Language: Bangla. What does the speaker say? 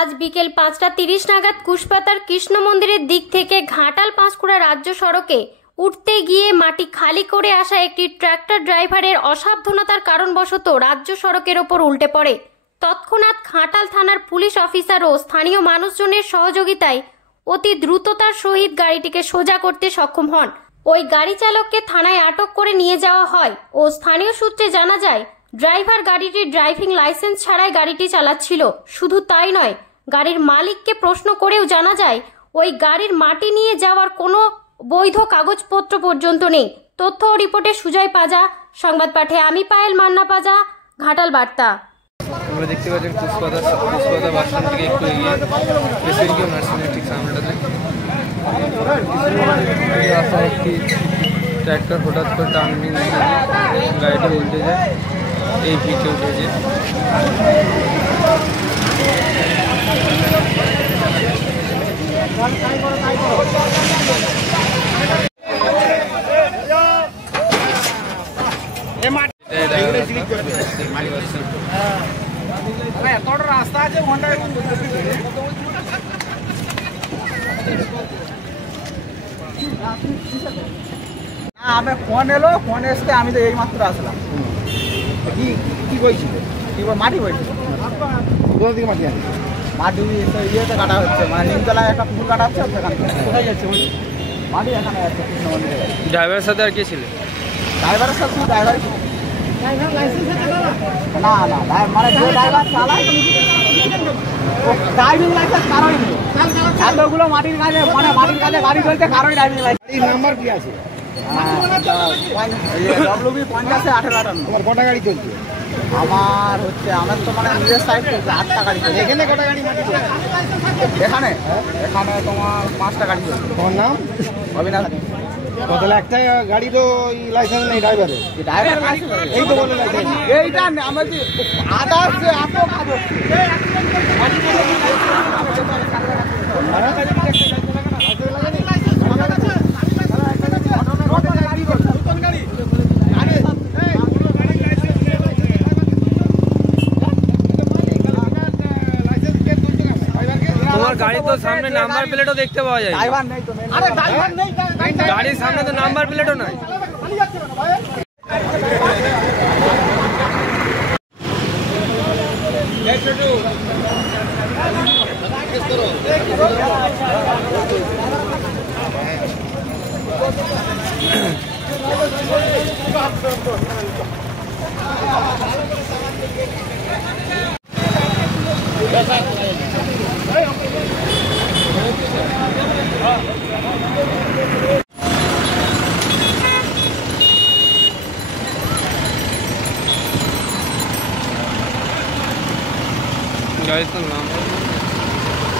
আজ বিকেল 5:30 নাগাদ কুশপাতার কৃষ্ণ মন্দিরের দিক থেকে ঘাটাল পাঁশকুড়া রাজ্য সড়কে উঠতে গিয়ে মাটি খালি করে আসা একটি ট্রাক্টর ড্রাইভারের অসাবধানতার কারণবশত রাজ্য সড়কের ওপর উল্টে পড়ে। তৎক্ষণাৎ ঘাটাল থানার পুলিশ অফিসার ও স্থানীয় মানুষজনের সহযোগিতায় অতি দ্রুততার সহিত গাড়িটিকে সোজা করতে সক্ষম হন। ওই গাড়ি চালককে থানায় আটক করে নিয়ে যাওয়া হয় ও স্থানীয় সূত্রে জানা যায় ড্রাইভার গাড়িটির ড্রাইভিং লাইসেন্স ছাড়াই গাড়িটি চালাচ্ছিল। শুধু তাই নয়, গাড়ির মালিককে প্রশ্ন করেও জানা যায় ওই গাড়ির মাটি নিয়ে যাওয়ার কোনো বৈধ কাগজপত্র পর্যন্ত নেই। তথ্য ও রিপোর্টে সুজয় পাজা, সংবাদ পাঠে আমি পায়েল মান্না পাজা, ঘাটাল বার্তা। আমরা দেখতে পাচ্ছেন কুশপাতা বাস স্ট্যান্ড থেকে একটু এগিয়ে বেসরকারি নার্সিংয়ের ঠিক সামনেটাতে আসা একটি ট্র্যাক্টর হঠাৎ করে টার্নিং গাড়িটা উল্টে যায়, এই পিঠে উঠেছে। রাস্তা আছে আমি ফোন এলো, ফোন এসে আমি তো এই মাত্র আসলাম। কি কি বলছিল? কি মাটি বলছিল? কোথা থেকে মাটি আনছে? মাটি ইয়েতে কাটা হচ্ছে, মানে নিমতলায় একটা পুকুর কাটা হচ্ছে, সেখান থেকে। কোথায় যাচ্ছে মাটি? এখানে যাচ্ছে কৃষ্ণ মন্দিরে। ড্রাইভারের সাথে আর কে ছিল? ড্রাইভারের সাথে ড্রাইভার লাইসেন্স না না, মানে যে ড্রাইভার চালায় ড্রাইভিং লাইসেন্স কারোই নেই। এতগুলো মাটির কাজে, মানে মাটির কাজে গাড়ি চলতে কারোই ড্রাইভিং লাইসেন্স। নাম্বার কি আছে? WB 50-1858। তোমার কটা গাড়ি চলছে? আমার হচ্ছে, আমার তো মানে নিজের সাইড চলছে 8টা গাড়ি চলছে। এখানে কটা গাড়ি মাটি চলছে? এখানে তোমার 5টা গাড়ি চলছে। তোমার নাম? অবিনাশ। তাহলে একটা গাড়ি তো লাইসেন্স নেই ড্রাইভারের। এই তো বলে এইটা আমার কি আদার্স এত কাজ হচ্ছে। তোমার গাড়ি তো সামনে নাম্বার প্লেটও দেখতে পাওয়া যায়। ড্রাইভার নেই তো। আরে ড্রাইভার নেই, গাড়ির সামনে তো নাম্বার প্লেটও নাই। গাড়ির তো নাম্বার